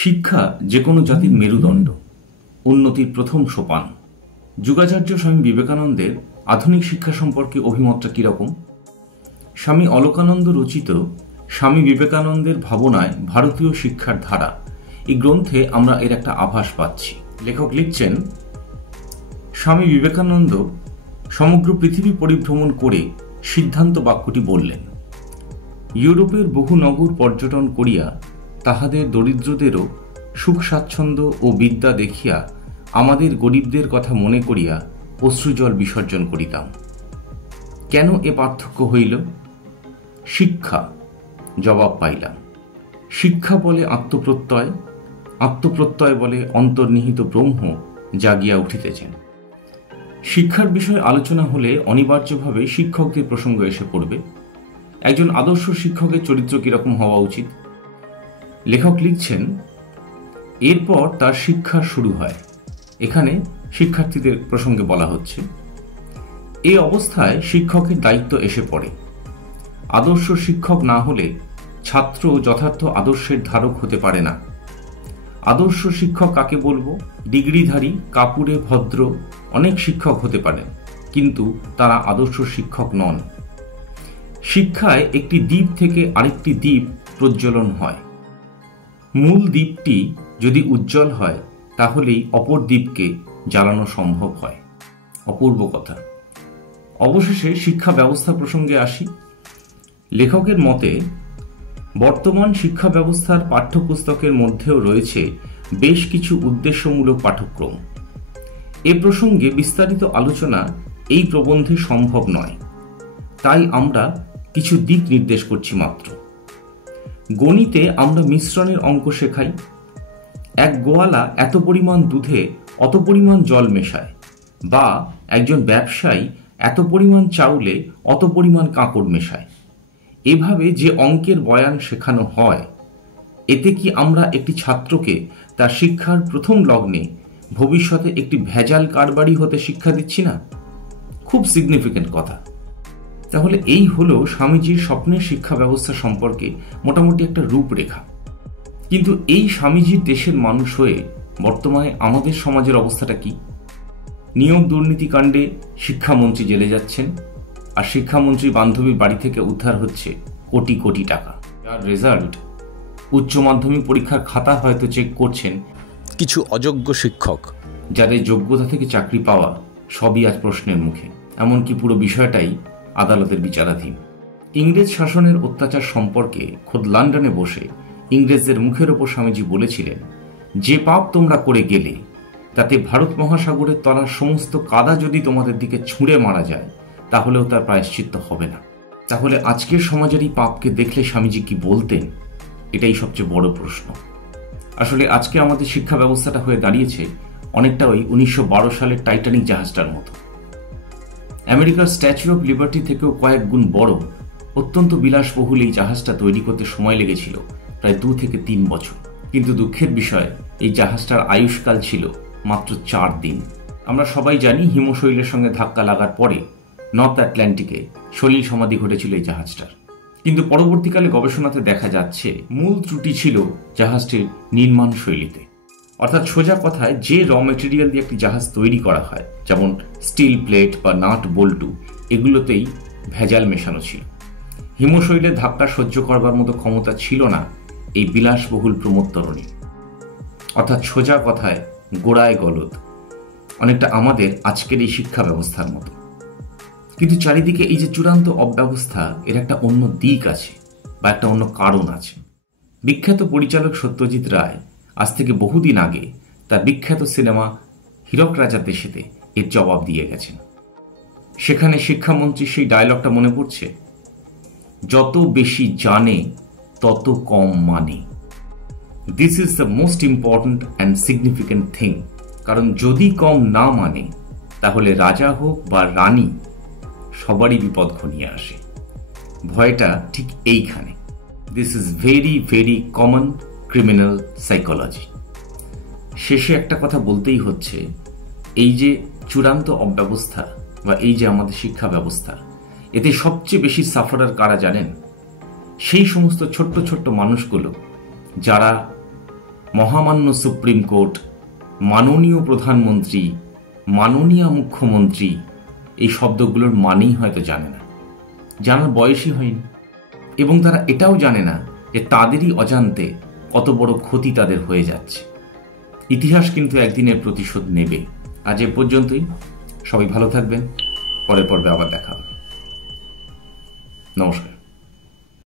শিক্ষা যে কোনো জাতির মেরুদণ্ড, উন্নতির প্রথম সোপান। যুগাচার্য স্বামী বিবেকানন্দের আধুনিক শিক্ষা সম্পর্কে অভিমতটা কীরকম? স্বামী অলকানন্দ রচিত স্বামী বিবেকানন্দের ভাবনায় ভারতীয় শিক্ষার ধারা এই গ্রন্থে আমরা এর একটা আভাস পাচ্ছি। লেখক লিখছেন, স্বামী বিবেকানন্দ সমগ্র পৃথিবী পরিভ্রমণ করে সিদ্ধান্ত বাক্যটি বললেন, ইউরোপের বহু নগর পর্যটন করিয়া তাহাদের দরিদ্রদেরও সুখ স্বাচ্ছন্দ্য ও বিদ্যা দেখিয়া আমাদের গরিবদের কথা মনে করিয়া অশ্রুজল বিসর্জন করিতাম। কেন এ পার্থক্য হইল? শিক্ষা। জবাব পাইলাম, শিক্ষা বলে আত্মপ্রত্যয়, আত্মপ্রত্যয় বলে অন্তর্নিহিত ব্রহ্ম জাগিয়া উঠিতেছেন। শিক্ষার বিষয়ে আলোচনা হলে অনিবার্যভাবে শিক্ষকদের প্রসঙ্গ এসে পড়বে। একজন আদর্শ শিক্ষকের চরিত্র কিরকম হওয়া উচিত? লেখক লিখছেন, এরপর তার শিক্ষা শুরু হয়। এখানে শিক্ষার্থীদের প্রসঙ্গে বলা হচ্ছে। এই অবস্থায় শিক্ষকের দায়িত্ব এসে পড়ে। আদর্শ শিক্ষক না হলে ছাত্র যথার্থ আদর্শের ধারক হতে পারে না। আদর্শ শিক্ষক কাকে বলবো? ডিগ্রিধারী, কাপুরে ভদ্র অনেক শিক্ষক হতে পারেন, কিন্তু তারা আদর্শ শিক্ষক নন। শিক্ষায় একটি দ্বীপ থেকে আরেকটি দ্বীপ প্রজ্বলন হয়। মূল দ্বীপটি যদি উজ্জ্বল হয় তাহলেই অপর দ্বীপকে জ্বালানো সম্ভব হয়। অপূর্ব কথা। অবশেষে শিক্ষা ব্যবস্থা প্রসঙ্গে আসি। লেখকের মতে বর্তমান শিক্ষা ব্যবস্থার পাঠ্যপুস্তকের মধ্যেও রয়েছে বেশ কিছু উদ্দেশ্যমূলক পাঠ্যক্রম। এ প্রসঙ্গে বিস্তারিত আলোচনা এই প্রবন্ধে সম্ভব নয়, তাই আমরা কিছু দিক নির্দেশ করছি মাত্র। গণিতে আমরা মিশ্রণের অঙ্ক শেখাই। এক গোয়ালা এত পরিমাণ দুধে অত পরিমাণ জল মেশায়, বা একজন ব্যবসায়ী এত পরিমাণ চাউলে অত পরিমাণ কাঁকড় মেশায়। এভাবে যে অঙ্কের বয়ান শেখানো হয়, এতে কি আমরা একটি ছাত্রকে তার শিক্ষার প্রথম লগ্নে ভবিষ্যতে একটি ভেজাল কারবারি হতে শিক্ষা দিচ্ছি না? খুব সিগনিফিক্যান্ট কথা। তাহলে এই হলো স্বামীজির স্বপ্নের শিক্ষা ব্যবস্থা সম্পর্কে মোটামুটি একটা রূপরেখা। কিন্তু এই স্বামীজির দেশের মানুষ হয়ে বর্তমানে আমাদের সমাজের অবস্থাটা কি? নিয়োগ দুর্নীতি কাণ্ডে শিক্ষামন্ত্রী জেলে যাচ্ছেন, আর শিক্ষামন্ত্রী বান্ধবীর বাড়ি থেকে উদ্ধার হচ্ছে কোটি কোটি টাকা। যার রেজাল্ট উচ্চ মাধ্যমিক পরীক্ষার খাতা হয়তো চেক করছেন কিছু অযোগ্য শিক্ষক, যাদের যোগ্যতা থেকে চাকরি পাওয়া সবই আজ প্রশ্নের মুখে। এমনকি পুরো বিষয়টাই আদালতের বিচারাধীন। ইংরেজ শাসনের অত্যাচার সম্পর্কে খোদ লন্ডনে বসে ইংরেজদের মুখের ওপর স্বামীজি বলেছিলেন, যে পাপ তোমরা করে গেলে তাতে ভারত মহাসাগরের তলার সমস্ত কাদা যদি তোমাদের দিকে ছুঁড়ে মারা যায় তাহলেও তার প্রায়শ্চিত্ত হবে না। তাহলে আজকের সমাজের এই পাপকে দেখলে স্বামীজি কি বলতেন? এটাই সবচেয়ে বড় প্রশ্ন। আসলে আজকে আমাদের শিক্ষা ব্যবস্থাটা হয়ে দাঁড়িয়েছে অনেকটা ওই 1912 সালের টাইটানিক জাহাজটার মতো। আমেরিকার স্ট্যাচু অফ লিবার্টি থেকেও কয়েক গুণ বড়, অত্যন্ত বিলাসবহুল এই জাহাজটা তৈরি করতে সময় লেগেছিল প্রায় 2 থেকে 3 বছর। কিন্তু দুঃখের বিষয়, এই জাহাজটার আয়ুষ্কাল ছিল মাত্র 4 দিন। আমরা সবাই জানি হিমশৈলের সঙ্গে ধাক্কা লাগার পরে নর্থ আটলান্টিকে সলিল সমাধি ঘটেছিল এই জাহাজটার। কিন্তু পরবর্তীকালে গবেষণাতে দেখা যাচ্ছে মূল ত্রুটি ছিল জাহাজটির নির্মাণ শৈলীতে। অর্থাৎ সোজা কথায়, যে র মেটেরিয়াল দিয়ে একটি জাহাজ তৈরি করা হয়, যেমন স্টিল প্লেট বা নাট বল্টু, এগুলোতেই ভেজাল মেশানো ছিল। হিমশৈলের ধাক্কা সহ্য করবার মতো ক্ষমতা ছিল না এই বিলাসবহুল প্রমোত্তরণী। অর্থাৎ সোজা কথায় গোড়ায় গলদ, অনেকটা আমাদের আজকের এই শিক্ষা ব্যবস্থার মতো। কিন্তু চারিদিকে এই যে চূড়ান্ত অব্যবস্থা, এর একটা অন্য দিক আছে বা একটা অন্য কারণ আছে। বিখ্যাত পরিচালক সত্যজিৎ রায় আজ থেকে বহুদিন আগে তার বিখ্যাত সিনেমা হীরক রাজার দেশেতে এর জবাব দিয়ে গেছেন। সেখানে শিক্ষামন্ত্রীর সেই ডায়লগটা মনে পড়ছে, যত বেশি জানে তত কম মানে। This is the most important and significant thing. কারণ যদি কম না মানে তাহলে রাজা হোক বা রানী সবারই বিপদ ঘনিয়ে আসে। ভয়টা ঠিক এইখানে। This is very very common criminal psychology. শেষে একটা কথা বলতেই হচ্ছে, এই যে চূড়ান্ত অব্যবস্থা বা এই যে আমাদের শিক্ষা ব্যবস্থা, এতে সবচেয়ে বেশি সাফারার কারা জানেন? সেই সমস্ত ছোট্ট ছোট্ট মানুষগুলো যারা মহামান্য সুপ্রিম কোর্ট, মাননীয় প্রধানমন্ত্রী, মাননীয় মুখ্যমন্ত্রী এই শব্দগুলোর মানেই হয়তো জানে না, জানার বয়সই হয়নি। এবং তারা এটাও জানে না যে তাদেরই অজান্তে কত বড় ক্ষতি তাদের হয়ে যাচ্ছে। ইতিহাস কিন্তু একদিনের প্রতিশোধ নেবে। আজ এ পর্যন্তই। সবাই ভালো থাকবেন। পরের পর্বে আবার দেখা হবে। নমস্কার।